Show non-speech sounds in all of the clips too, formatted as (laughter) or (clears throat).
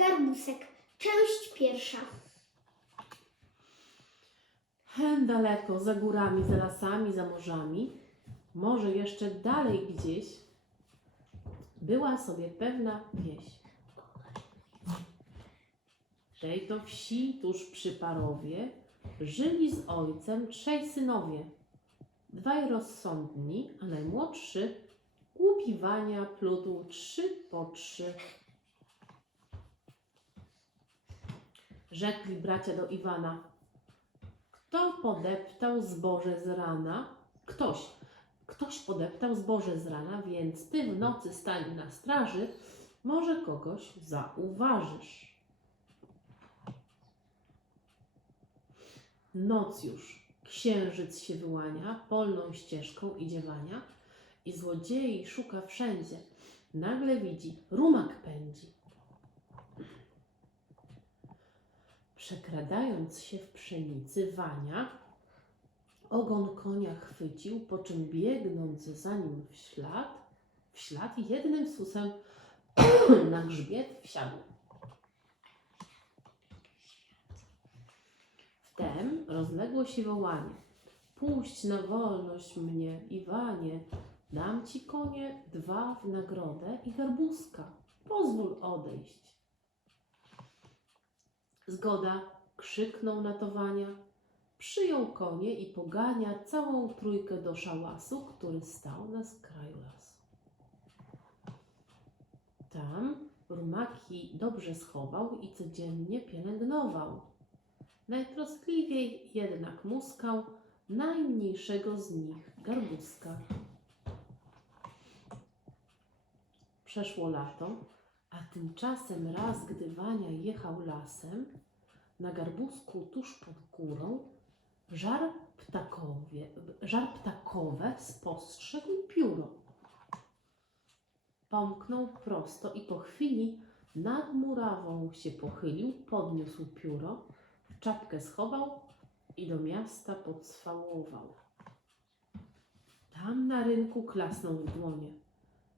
Garbusek. Część pierwsza. Hen daleko, za górami, za lasami, za morzami, może jeszcze dalej gdzieś, była sobie pewna wieś. W tej to wsi tuż przy Parowie żyli z ojcem trzej synowie. Dwaj rozsądni, a najmłodszy głupi Wania plótł trzy po trzy. Rzekli bracia do Iwana, kto podeptał zboże z rana? Ktoś. Ktoś podeptał zboże z rana, więc ty w nocy stań na straży, może kogoś zauważysz. Noc już, księżyc się wyłania, polną ścieżką idzie Wania i złodziei szuka wszędzie. Nagle widzi, rumak pędzi. Przekradając się w pszenicy, Wania ogon konia chwycił, po czym biegnąc za nim w ślad, w ślad jednym susem (clears throat) na grzbiet wsiadł. Wtem rozległo się wołanie. Puść na wolność mnie, Iwanie, dam ci konie dwa w nagrodę i garbuska. Pozwól odejść. Zgoda, krzyknął na to Wania. Przyjął konie i pogania całą trójkę do szałasu, który stał na skraju lasu. Tam rumaki dobrze schował i codziennie pielęgnował. Najtroskliwiej jednak muskał najmniejszego z nich, garbuska. Przeszło lato, a tymczasem raz, gdy Wania jechał lasem, na garbusku tuż pod górą żar, ptakowie, żar ptakowe spostrzegł pióro. Pomknął prosto i po chwili nad murawą się pochylił, podniósł pióro, czapkę schował i do miasta podswałował. Tam na rynku klasnął w dłonie,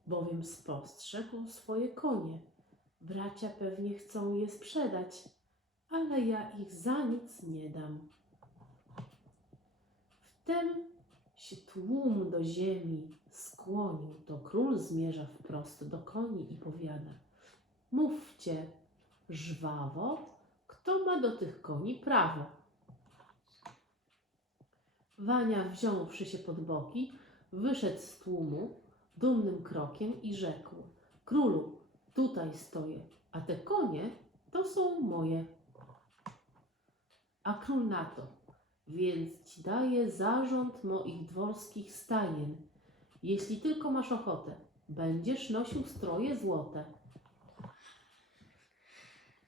bowiem spostrzegł swoje konie. Bracia pewnie chcą je sprzedać, ale ja ich za nic nie dam. Wtem się tłum do ziemi skłonił, to król zmierza wprost do koni i powiada: Mówcie żwawo, kto ma do tych koni prawo. Wania, wziąwszy się pod boki, wyszedł z tłumu dumnym krokiem i rzekł: Królu, tutaj stoję, a te konie to są moje. A król na to: Więc ci daję zarząd moich dworskich stajen. Jeśli tylko masz ochotę, będziesz nosił stroje złote.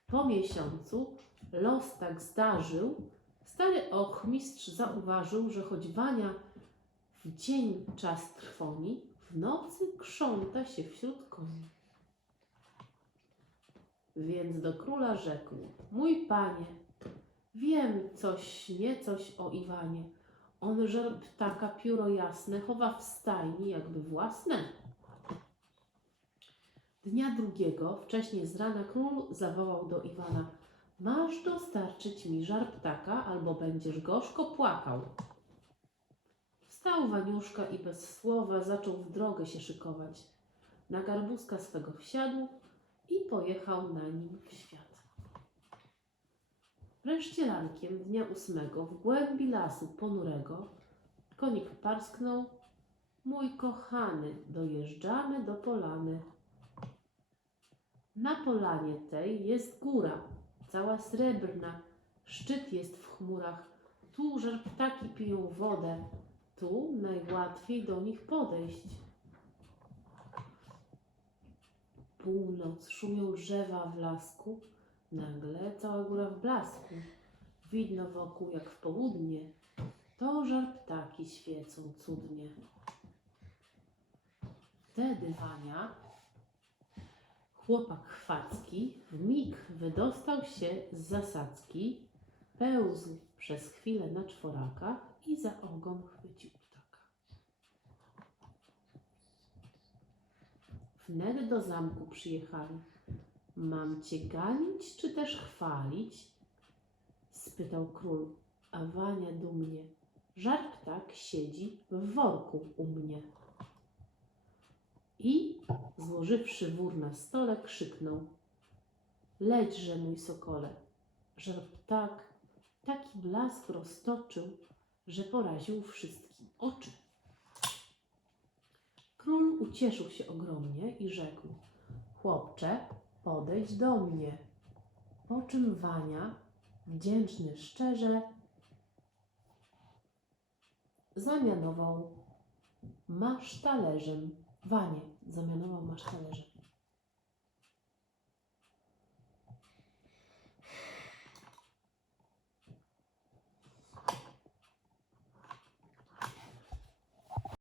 Po miesiącu los tak zdarzył, stary ochmistrz zauważył, że choć Wania w dzień czas trwoni, w nocy krząta się wśród koni. Więc do króla rzekł: Mój panie, wiem coś, niecoś o Iwanie. On żer ptaka pióro jasne chowa w stajni, jakby własne. Dnia drugiego, wcześniej z rana, król zawołał do Iwana: Masz dostarczyć mi żar ptaka, albo będziesz gorzko płakał. Wstał Waniuszka i bez słowa zaczął w drogę się szykować. Na garbuska swego wsiadł i pojechał na nim w świat. Wreszcie rankiem dnia ósmego w głębi lasu ponurego konik parsknął Mój kochany, dojeżdżamy do polany. Na polanie tej jest góra, cała srebrna, szczyt jest w chmurach, tu żar ptaki piją wodę, tu najłatwiej do nich podejść. Północ, szumią drzewa w lasku, nagle cała góra w blasku. Widno wokół jak w południe, to żar ptaki świecą cudnie. Wtedy Wania, chłopak chwacki, w mig wydostał się z zasadzki, pełzł przez chwilę na czworakach i za ogon chwycił ptaka. Wnet do zamku przyjechali. Mam cię ganić, czy też chwalić? spytał król, a Wania dumnie. Żar ptak siedzi w worku u mnie. I, złożywszy wór na stole, krzyknął. Lećże, mój sokole. Żar ptak taki blask roztoczył, że poraził wszystkim oczy. Ucieszył się ogromnie i rzekł: Chłopcze, podejdź do mnie. Po czym Wania, wdzięczny szczerze, zamianował masz talerzem. Wanie zamianował masz talerzem.